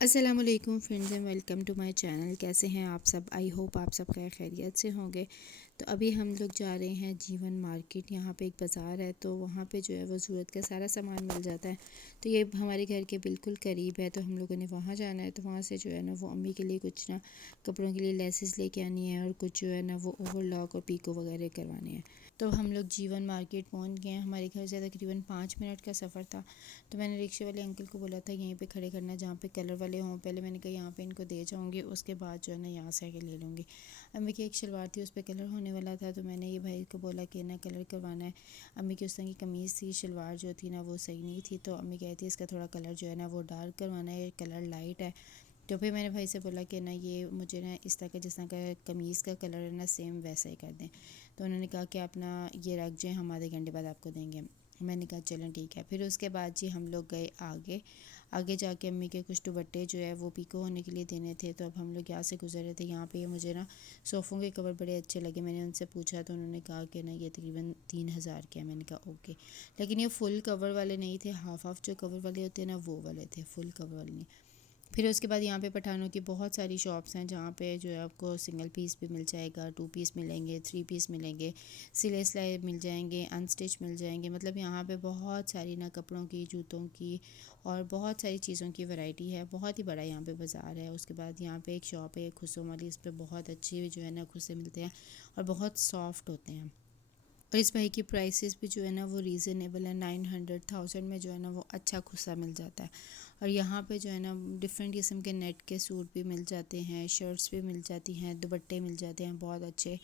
अस्सलामुअलैकुम friends and welcome to my channel. कैसे हैं आप सब? आई होप आप सब खैरियत से होंगे। तो अभी हम लोग जा रहे हैं जीवन मार्केट। यहाँ पे एक बाज़ार है, तो वहाँ पे जो है वो ज़रूरत का सारा सामान मिल जाता है। तो ये हमारे घर के बिल्कुल करीब है, तो हम लोगों ने वहाँ जाना है। तो वहाँ से जो है ना वो अम्मी के लिए कुछ ना कपड़ों के लिए लेसेस लेके आनी है, और कुछ जो है ना वो ओवरलॉक और पीको वगैरह करवाने हैं। तो हम लोग जीवन मार्केट पहुँच गए हैं। हमारे घर से तकरीबन 5 मिनट का सफ़र था। तो मैंने रिक्शे वाले अंकल को बोला था यहीं पे खड़े करना जहाँ पे कलर वाले हों। पहले मैंने कहा यहाँ पे इनको दे जाऊँगी, उसके बाद जो है ना यहाँ से आके ले लूँगी। अम्मी की एक शलवार थी, उस पर कलर होने वाला था, तो मैंने ये भाई को बोला कि ना कलर करवाना है। अम्मी की उस तरह की कमीज़ थी, शलवार जो थी ना वो सही नहीं थी, तो अम्मी कहती है इसका थोड़ा कलर जो है ना वो डार्क करवाना है, कलर लाइट है। तो फिर मैंने भाई से बोला कि ना ये मुझे ना इस तरह का जिस तरह का कमीज़ का कलर है ना सेम वैसा ही कर दें। तो उन्होंने कहा कि आप ना ये रख जाएँ, हम आधे घंटे बाद आपको देंगे। मैंने कहा चलें ठीक है। फिर उसके बाद जी हम लोग गए आगे। आगे जाके अम्मी के कुछ दुपट्टे जो है वो पीको होने के लिए देने थे। तो अब हम लोग यहाँ से गुजर रहे थे। यहाँ पे मुझे ना सोफ़ों के कवर बड़े अच्छे लगे। मैंने उनसे पूछा तो उन्होंने कहा कि ना ये तकरीबन 3,000 के हैं। मैंने कहा ओके, लेकिन ये फुल कवर वाले नहीं थे, हाफ हाफ जो कवर वाले होते हैं ना वो वाले थे, फुल कवर वाले नहीं। फिर उसके बाद यहाँ पे पठानों की बहुत सारी शॉप्स हैं, जहाँ पे जो है आपको सिंगल पीस भी मिल जाएगा, 2 पीस मिलेंगे, 3 पीस मिलेंगे, सिले सिलाए मिल जाएंगे, अनस्टिच मिल जाएंगे। मतलब यहाँ पे बहुत सारी ना कपड़ों की, जूतों की और बहुत सारी चीज़ों की वैरायटी है। बहुत ही बड़ा यहाँ पे बाज़ार है। उसके बाद यहाँ पे एक शॉप है खुसों वाली, इस पर बहुत अच्छी जो है ना खुसे मिलते हैं और बहुत सॉफ्ट होते हैं। और इस भाई की प्राइसेस भी जो है ना वो रीज़नेबल है। 900-1000 में जो है ना वो अच्छा खुस्सा मिल जाता है। और यहाँ पे जो है ना डिफरेंट किस्म के नेट के सूट भी मिल जाते हैं, शर्ट्स भी मिल जाती हैं, दुपट्टे मिल जाते हैं बहुत अच्छे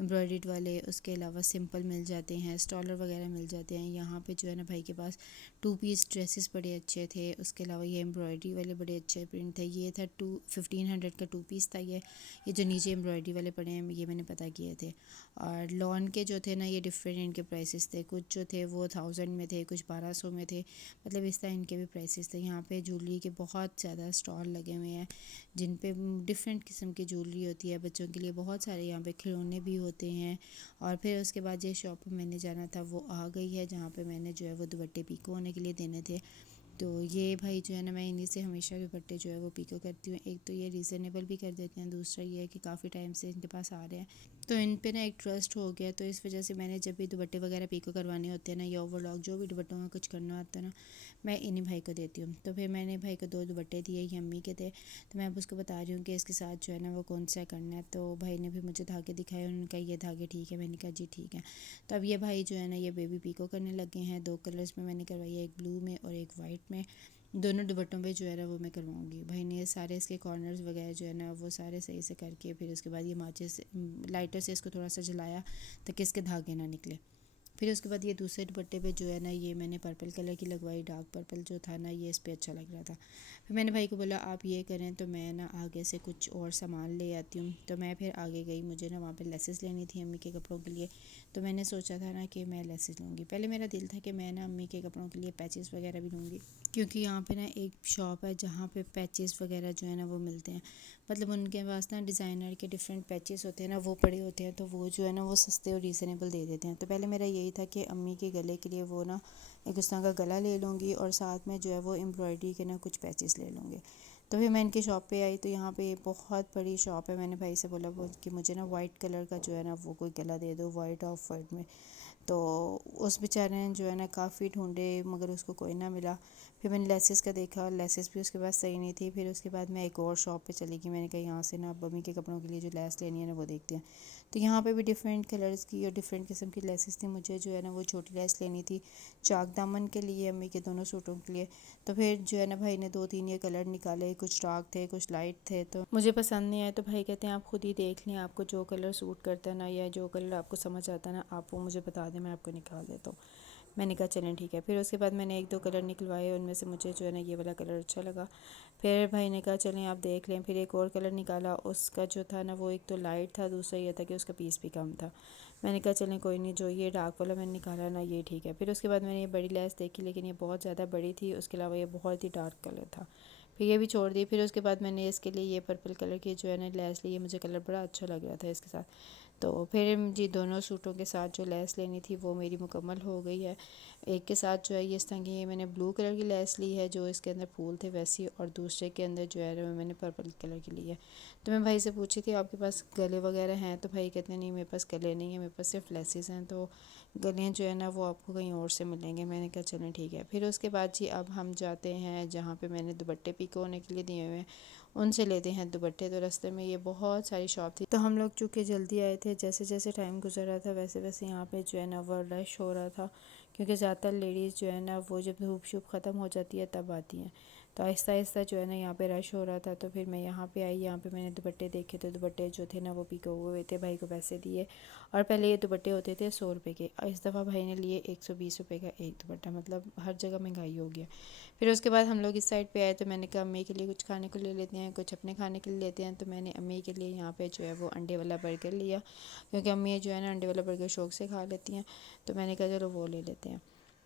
एम्ब्रॉयडर्ड वाले। उसके अलावा सिंपल मिल जाते हैं, स्टॉलर वगैरह मिल जाते हैं। यहाँ पे जो है ना भाई के पास 2 पीस ड्रेसेस बड़े अच्छे थे। उसके अलावा ये एम्ब्रॉयडरी वाले बड़े अच्छे प्रिंट थे। ये था 1500 का 2 पीस था। ये जो नीचे एम्ब्रॉयडरी वाले पड़े हैं ये मैंने पता किए थे। और लॉन के जो थे ना ये डिफरेंट इनके प्राइसेस थे। कुछ जो थे वो 1000 में थे, कुछ 1200 में थे। मतलब इस तरह इनके भी प्राइसेस थे। यहाँ पे ज्वेलरी के बहुत ज़्यादा स्टॉल लगे हुए हैं, जिन पे डिफरेंट किस्म की ज्वेलरी होती है। बच्चों के लिए बहुत सारे यहाँ पे खिलौने भी होते हैं। और फिर उसके बाद जो शॉप पे मैंने जाना था वो आ गई है, जहाँ पे मैंने जो है वो दुपट्टे पीको होने के लिए देने थे। तो ये भाई जो है ना मैं इन्हीं से हमेशा दुपट्टे जो है वो पीको करती हूँ। एक तो ये रीज़नेबल भी कर देते हैं, दूसरा ये है कि काफ़ी टाइम से इनके पास आ रहे हैं, तो इन पे ना एक ट्रस्ट हो गया। तो इस वजह से मैंने जब भी दुपट्टे वगैरह पीको करवाने होते हैं ना या ओवरलॉक जो भी दुपट्टों में कुछ करना होता है ना, मैं इन्हीं भाई को देती हूँ। तो फिर मैंने भाई को 2 दुपट्टे दिए, ये अम्मी के थे। तो मैं अब उसको बता रही हूँ कि इसके साथ जो है ना वो कौन सा करना है। तो भाई ने भी मुझे धागे दिखाए, उन्होंने कहा ये धागे ठीक है। मैंने कहा जी ठीक है। तो अब ये भाई जो है ना ये बेबी पीको करने लगे हैं। 2 कलर्स में मैंने करवाई है, एक ब्लू में और एक वाइट में। दोनों दुपट्टों पे जो है ना वो मैं करवाऊँगी। भाई ने सारे इसके कॉर्नर्स वगैरह जो है ना वो सारे सही से करके, फिर उसके बाद ये माचिस लाइटर से इसको थोड़ा सा जलाया ताकि इसके धागे ना निकले। फिर उसके बाद ये दूसरे दुपट्टे पे जो है ना ये मैंने पर्पल कलर की लगवाई। डार्क पर्पल जो था ना ये इस पर अच्छा लग रहा था। फिर मैंने भाई को बोला आप ये करें, तो मैं ना आगे से कुछ और सामान ले आती हूँ। तो मैं फिर आगे गई। मुझे ना वहाँ पे लेसेस लेनी थी अम्मी के कपड़ों के लिए। तो मैंने सोचा था ना कि मैं लेसेस लूँगी। पहले मेरा दिल था कि मैं ना अम्मी के कपड़ों के लिए पैचेस वगैरह भी लूँगी, क्योंकि यहाँ पे ना एक शॉप है जहाँ पे पैचेस वगैरह जो है ना वो मिलते हैं। मतलब उनके पास ना डिज़ाइनर के डिफरेंट पैचेस होते हैं ना, वो पड़े होते हैं, तो वो जो है ना वो सस्ते और रीज़नेबल दे देते हैं। तो पहले मेरा यही था कि अम्मी के गले के लिए वो ना एक उस तरह का गला ले लूँगी, और साथ में जो है वो एम्ब्रॉयडरी के ना कुछ पैचेस ले लूँगी। तो फिर मैं इनकी शॉप पे आई, तो यहाँ पे बहुत बड़ी शॉप है। मैंने भाई से बोला कि मुझे ना वाइट कलर का जो है ना वो कोई गला दे दो, वाइट ऑफ वाइट में। तो उस बेचारे ने जो है ना काफ़ी ढूंढे, मगर उसको कोई ना मिला। फिर मैंने लेसेस का देखा, लेसेस भी उसके पास सही नहीं थी। फिर उसके बाद मैं एक और शॉप पे चली गई। मैंने कहा यहाँ से ना मम्मी के कपड़ों के लिए जो लेस लेनी है ना वो देखते हैं। तो यहाँ पे भी डिफरेंट कलर्स की और डिफरेंट किस्म की लेसेस थी। मुझे जो है ना वो छोटी लेस लेनी थी चाक दामन के लिए, अम्मी के दोनों सूटों के लिए। तो फिर जो है ना भाई ने 2-3 ये कलर निकाले, कुछ डार्क थे कुछ लाइट थे। तो मुझे पसंद नहीं आए, तो भाई कहते हैं आप खुद ही देख लें, आपको जो कलर सूट करता है ना या जो कलर आपको समझ आता है ना आप वो मुझे बता दें, मैं आपको निकाल देता हूँ। मैंने कहा चलें ठीक है। फिर उसके बाद मैंने 1-2 कलर निकलवाए, उनमें से मुझे जो है ना ये वाला कलर अच्छा लगा। फिर भाई ने कहा चलें आप देख लें। फिर एक और कलर निकाला, उसका जो था ना वो एक तो लाइट था, दूसरा ये था कि उसका पीस भी कम था। मैंने कहा चलें कोई नहीं, जो ये डार्क वाला मैंने निकाला ना ये ठीक है। फिर उसके बाद मैंने ये बड़ी लेस देखी, लेकिन ये बहुत ज़्यादा बड़ी थी, उसके अलावा ये बहुत ही डार्क कलर था। फिर ये भी छोड़ दी। फिर उसके बाद मैंने इसके लिए ये पर्पल कलर की जो है ना लेस ली, ये मुझे कलर बड़ा अच्छा लग रहा था इसके साथ। तो फिर जी दोनों सूटों के साथ जो लेस लेनी थी वो मेरी मुकम्मल हो गई है। एक के साथ जो है ये इस तरह की मैंने ब्लू कलर की लेस ली है जो इसके अंदर फूल थे वैसी, और दूसरे के अंदर जो है वो मैंने पर्पल कलर की ली है। तो मैं भाई से पूछी थी आपके पास गले वगैरह हैं, तो भाई कहते हैं नहीं मेरे पास गले नहीं है, मेरे पास सिर्फ लेसेस हैं, तो गले जो है ना वो आपको कहीं और से मिलेंगे। मैंने कहा चलें ठीक है। फिर उसके बाद जी अब हम जाते हैं जहाँ पे मैंने दुपट्टे पिको होने के लिए दिए हुए हैं, उनसे लेते हैं दुपट्टे। तो रास्ते में ये बहुत सारी शॉप थी, तो हम लोग चूँकि जल्दी आए थे, जैसे जैसे टाइम गुजर रहा था वैसे वैसे यहाँ पे जो है ना वो रश हो रहा था, क्योंकि ज़्यादातर लेडीज़ जो है ना वो जब धूप शूप ख़त्म हो जाती है तब आती हैं। तो आहिस्ता आहिस्ता जो है ना यहाँ पे रश हो रहा था, तो फिर मैं यहाँ पे आई। यहाँ पे मैंने दुपट्टे देखे, तो दुपट्टे जो थे ना वो पिको हुए थे, भाई को पैसे दिए। और पहले ये दुपट्टे होते थे 100 रुपये के, और इस दफ़ा भाई ने लिए 120 रुपये का एक दुपट्टा, मतलब हर जगह महंगाई हो गया। फिर उसके बाद हम लोग इस साइड पे आए, तो मैंने कहा अम्मी के लिए कुछ खाने को ले लेते हैं, कुछ अपने खाने के लिए लेते हैं। तो मैंने अम्मी के लिए यहाँ पे जो है वो अंडे वाला बर्गर लिया, क्योंकि अम्मी जो है ना अंडे वाला बर्गर शौक से खा लेती हैं। तो मैंने कहा चलो वो ले लेते हैं।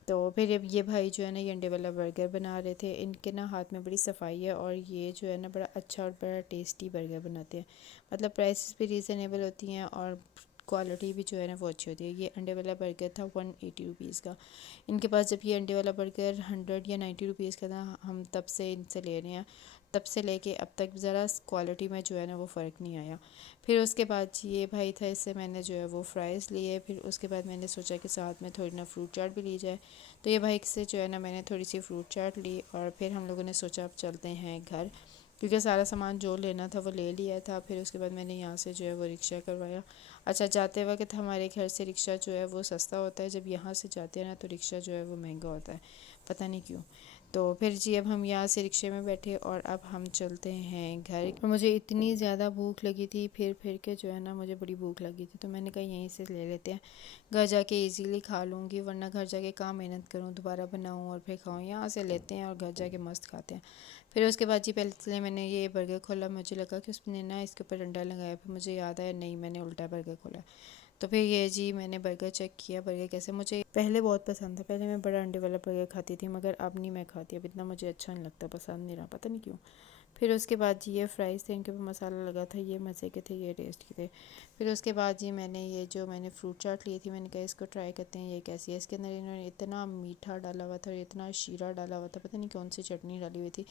तो फिर ये भाई जो है ना ये अंडे वाला बर्गर बना रहे थे। इनके ना हाथ में बड़ी सफाई है, और ये जो है ना बड़ा अच्छा और बड़ा टेस्टी बर्गर बनाते हैं। मतलब प्राइसेस भी रीज़नेबल होती हैं और क्वालिटी भी जो है ना वो अच्छी होती है। ये अंडे वाला बर्गर था 180 रुपीज़ का। इनके पास जब ये अंडे वाला बर्गर 100 या 90 रुपीज़ का था, हम तब से इनसे ले रहे हैं, तब से लेके अब तक ज़रा क्वालिटी में जो है ना वो फ़र्क नहीं आया। फिर उसके बाद ये भाई था, इससे मैंने जो है वो फ्राइज़ लिए। फिर उसके बाद मैंने सोचा कि साथ में थोड़ी ना फ्रूट चाट भी ली जाए, तो ये भाई से जो है ना मैंने थोड़ी सी फ्रूट चाट ली। और फिर हम लोगों ने सोचा अब चलते हैं घर, क्योंकि सारा सामान जो लेना था वो ले लिया था। फिर उसके बाद मैंने यहाँ से जो है वो रिक्शा करवाया। अच्छा, जाते वक्त हमारे घर से रिक्शा जो है वो सस्ता होता है, जब यहाँ से जाते हैं ना तो रिक्शा जो है वो महंगा होता है, पता नहीं क्यों। तो फिर जी अब हम यहाँ से रिक्शे में बैठे और अब हम चलते हैं घर। और मुझे इतनी ज़्यादा भूख लगी थी, फिर के जो है ना मुझे बड़ी भूख लगी थी, तो मैंने कहा यहीं से ले लेते हैं, घर जाके इजीली खा लूँगी, वरना घर जाके कहाँ मेहनत करूँ, दोबारा बनाऊँ और फिर खाऊँ। यहाँ से लेते हैं और घर जाके मस्त खाते हैं। फिर उसके बाद जी पहले मैंने ये बर्गर खोला, मुझे लगा कि उसने ना इसके ऊपर डंडा लगाया, फिर मुझे याद आया नहीं मैंने उल्टा बर्गर खोला। तो फिर ये जी मैंने बर्गर चेक किया, बर्गर कैसे, मुझे पहले बहुत पसंद था, पहले मैं बड़ा अंडे वाला बर्गर खाती थी, मगर अब नहीं मैं खाती, अब इतना मुझे अच्छा नहीं लगता, पसंद नहीं रहा, पता नहीं क्यों। फिर उसके बाद जी ये फ्राइज़ थे, इनके ऊपर मसाला लगा था, ये मज़े के थे, ये टेस्ट के थे। फिर उसके बाद जी मैंने फ्रूट चाट ली थी, मैंने कहा इसको ट्राई करते हैं ये कैसी है। इसके अंदर इन्होंने इतना मीठा डाला हुआ था और इतना शीरा डाला हुआ था, पता नहीं कौन सी चटनी डाली हुई थी,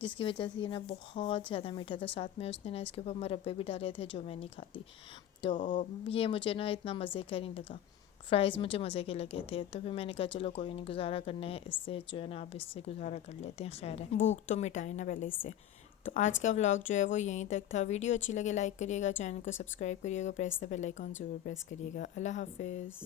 जिसकी वजह से ये ना बहुत ज़्यादा मीठा था। साथ में उसने ना इसके ऊपर मुरब्बे भी डाले थे जो मैं नहीं खाती, तो ये मुझे ना इतना मज़े का नहीं लगा। फ्राइज़ मुझे मज़े के लगे थे, तो फिर मैंने कहा चलो कोई नहीं, गुजारा करना है इससे जो है ना, अब इससे गुजारा कर लेते हैं, खैर है, भूख तो मिटाए ना पहले इससे। तो आज का व्लॉग जो है वो यहीं तक था। वीडियो अच्छी लगे लाइक करिएगा, चैनल को सब्सक्राइब करिएगा, प्रेस द बेल आइकॉन ज़रूर प्रेस करिएगा। अल्लाह हाफिज़।